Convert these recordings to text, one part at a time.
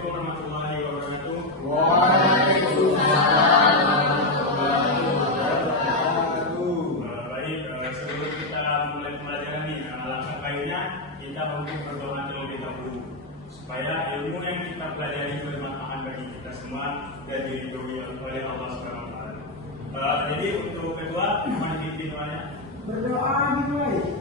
Assalamualaikum warahmatullahi wabarakatuh. Waalaikumsalam warahmatullahi wabarakatuh. Baik, sebelum kita mulai pembelajaran ini, alangkah baiknya kita untuk berdoa terlebih dahulu supaya ilmu yang kita pelajari bermanfaat bagi kita semua dan diridhoi oleh Allah Subhanahu wa taala. Jadi untuk kedua, mohon pimpin doanya. Berdoa dimulai.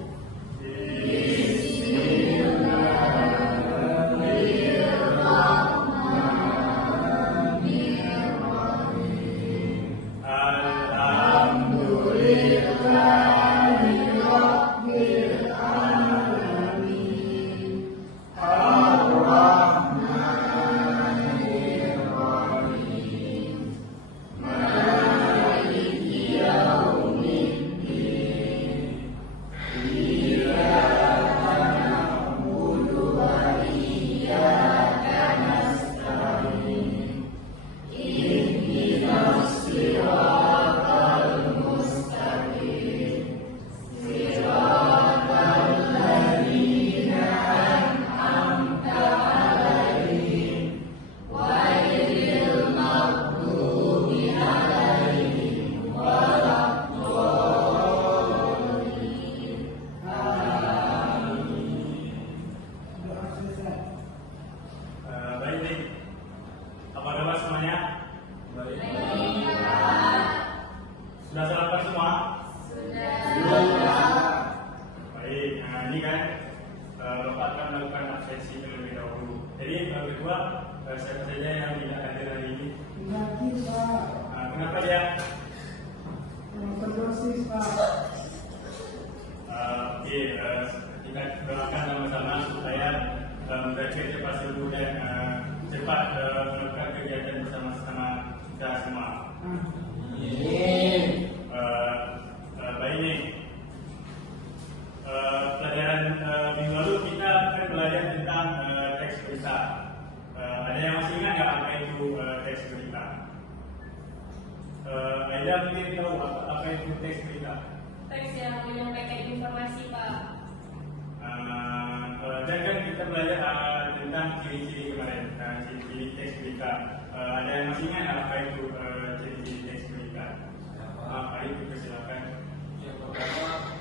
Sudah sarapan semua? Sudah. Baik, nah ini kan Bapak akan melakukan absensi terlebih dahulu. Jadi kedua, siapa saja yang tidak hadir hari ini? Penyakit, Pak. Kenapa dia? Overdosis, Pak. Oke, kita doakan sama-sama supaya mereka cepat sembuh dan cepat melakukan kegiatan bersama-sama kita semua. Baik nih, pelajaran minggu lalu kita akan belajar tentang teks berita. Ada yang masih ingat nggak apa itu teks berita? Aida mungkin tahu apa itu teks berita? Teks yang menyampaikan informasi, Pak. Dan kan kita belajar tentang ciri-ciri kemarin, ciri-ciri teks berita. Ada yang masih ingat apa itu ciri-ciri teks berita? Pak itu persilakan. Yang pertama,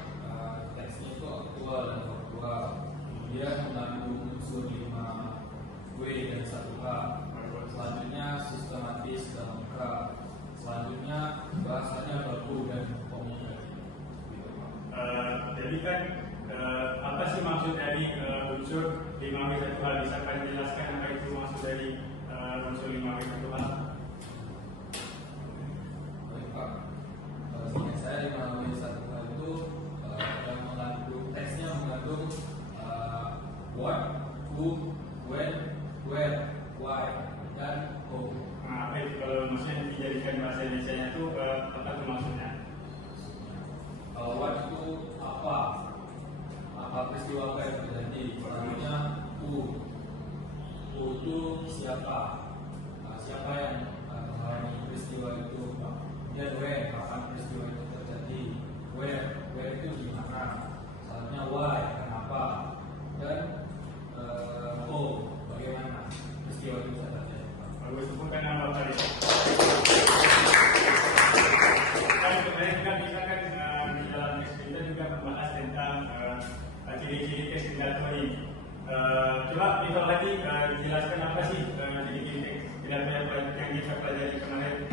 teksnya itu aktual dan faktual. Kemudian mengandung unsur 5W dan 1H. Selanjutnya sistematis dan lengkap. Selanjutnya bahasanya baku dan komunikatif. Jadi kan apa sih maksud dari unsur 5W 1H? Bisa kalian jelaskan apa itu maksud dari unsur 5W 1H? Baik, Pak. Seingat saya 5W 1H itu yang mengandung teksnya mengandung what, who, when, where, why, dan how. Nah, apa itu kalau maksudnya dijadikan bahasa Indonesia itu apa itu maksudnya? What itu apa peristiwa apa yang terjadi. Selanjutnya who itu siapa, siapa yang mengalami peristiwa itu. Kemudian when, kapan peristiwa itu terjadi. Where itu di mana. Selanjutnya why, kenapa. Dan how, bagaimana peristiwa itu bisa terjadi. Bagus, sebutkan nama tadi. Kan kemarin kita kan di dalam teks kita juga membahas tentang ciri-ciri teks pidato ini. Coba kita lagi jelaskan apa sih ciri-ciri teks pidato yang kita pelajari kemarin.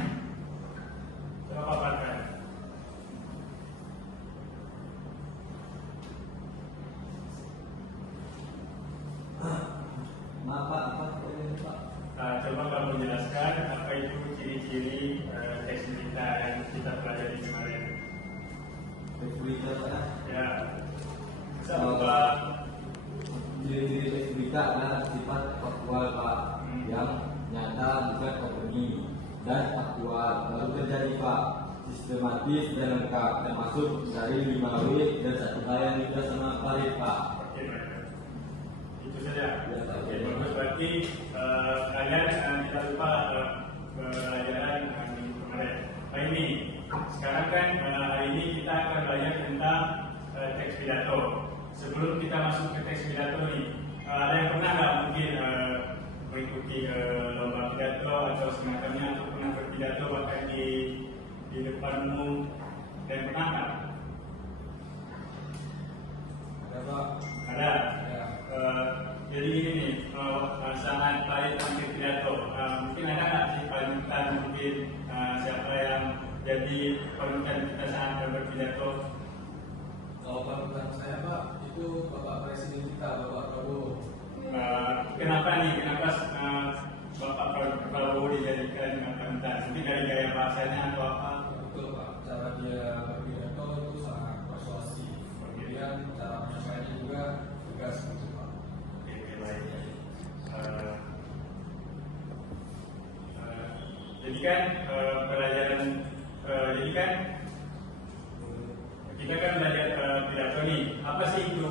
Coba paparkan. Maaf, Pak. Coba kamu jelaskan apa itu ciri-ciri teks berita yang kita pelajari kemarin. Teks berita, Pak. Ya, bisa buka. Ciri-ciri teks berita adalah sifat faktual, Pak, yang nyata, bukan opini, dan faktual. Lalu terjadi, Pak, sistematis dan lengkap, termasuk dari 5W dan 1H yang tidak sama valid, Pak. Oke, baik. Itu saja. Ya, Oke, bagus. Berarti kalian tidak lupa pelajaran minggu kemarin. Baik ini, sekarang kan hari ini kita akan belajar tentang teks pidato. Sebelum kita masuk ke teks pidato nih, ada yang pernah nggak mungkin mengikuti lomba pidato atau semacamnya, atau pernah berpidato bahkan di depan umum dan pernah nggak? Ada Pak? Ada. Ya. Jadi ini sangat baik tampil pidato. Mungkin ada nggak sih panutan mungkin siapa yang jadi panutan kita saat berpidato? Kalau panutan saya Pak, itu Bapak Presiden kita, Bapak Prabowo. Kenapa nih? Kenapa Bapak Prabowo dijadikan panutan? Mungkin dari gaya bahasanya atau apa? Betul Pak, cara dia berpidato itu sangat persuasif. Kemudian cara menyampaikannya juga tegas gitu Pak. Oke, baik. Jadi kan pelajaran, jadi kan kita kan belajar pidato nih. Apa sih itu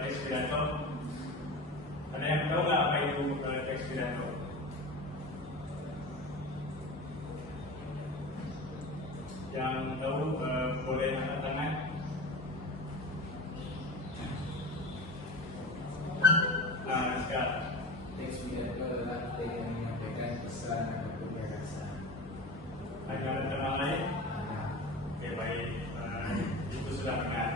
teks pidato? Ada yang tahu nggak apa itu teks pidato? Yang tahu boleh angkat tangan. Sekarang. Teks pidato adalah teks yang menyampaikan pesan ataupun gagasan. Ada teman lain? Oke, baik. Itu sudah benar.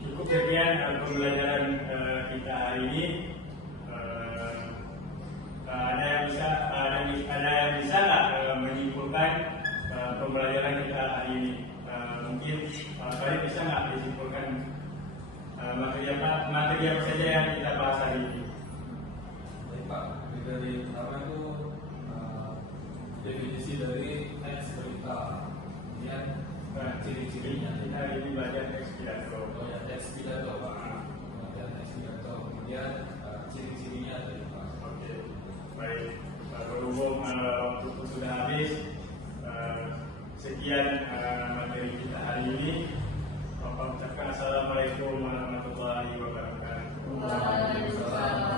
Cukup sekian pembelajaran kita hari ini. Ada yang bisa nggak menyimpulkan pembelajaran kita hari ini? Mungkin kalian bisa nggak disimpulkan materi apa saja yang kita bahas hari ini? Baik Pak, dari pertama itu definisi dari teks berita, kemudian ciri-cirinya. Kita hari ini belajar teks pidato. Oh ya, teks pidato Pak. Kemudian teks pidato, kemudian ciri-cirinya dari Pak. Oke, baik. Berhubung waktu sudah habis, sekian materi kita hari ini. Bapak ucapkan assalamualaikum warahmatullahi wabarakatuh. Waalaikumsalam.